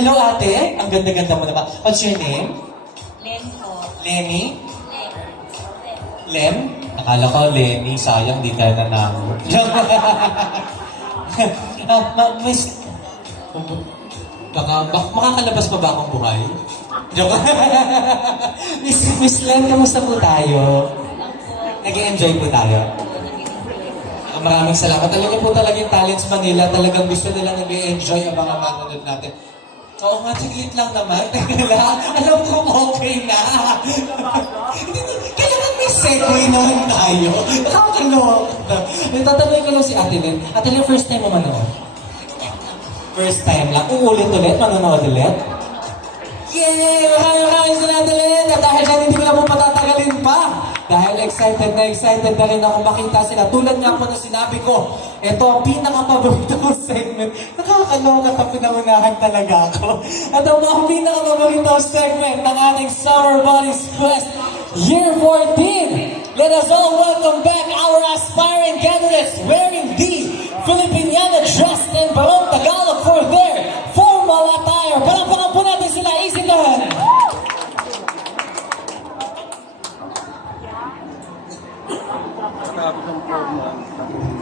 Hello, ate. Ang ganda-ganda mo naman. What's your name? Len po. Lenny? Len. Lem? Akala ko Lenny. Sayang, di tayo nanalo. Miss... Makakalabas pa ba akong buhay? Joke. Miss Len, kamusta po tayo? Nag-i-enjoy po tayo? Maraming salamat. Alam niyo po talaga yung Talents Manila, talagang gusto nila nag-i-enjoy ang mga manonood natin. Oo nga, siglit lang naman. Alam ko okay na. Kailangan may segue naman tayo. Nakakalokot. Tatanungin ko lang si Ate Len. Ate Len, first time mo manood? First time lang. Uulit-ulit, manonood ulit? Yay! Maraming salamat ulit! At dahil dyan, hindi ko na po patatagalin pa. Dahil excited na rin ako makita sila. Tulad nga po na sinabi ko, ito ang pinaka-paborito kong segment. Nakakaloka at pinangunahan talaga ako. At ang mga pinaka-paborito segment ng ating Summer Buddies Quest Year 14. Let us all welcome back our aspiring candidates wearing the Filipiniana dress and Barong Tagalog for their formal attire. Palampakan po natin sila. Easy lang! Tapos ang formal.